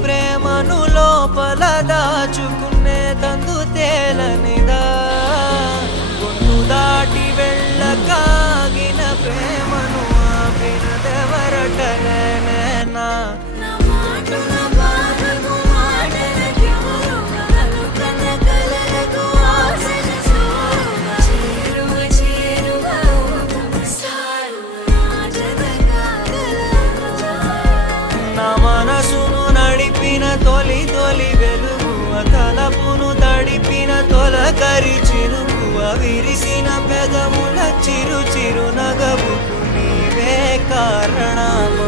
ప్రేమను లోపల దాచుకునే తందు తేలనిదా గొంతు దాటి వెళ్ళకాగిన ప్రేమను ఆపినదెవరటనేనా మనసును నడిపిన తొలి తొలి వెలుగు తలపును తడిపిన తొలకరి చిరుకువ విరిసిన పెదముల చిరు చిరు నగవుకు నీవే కారణమా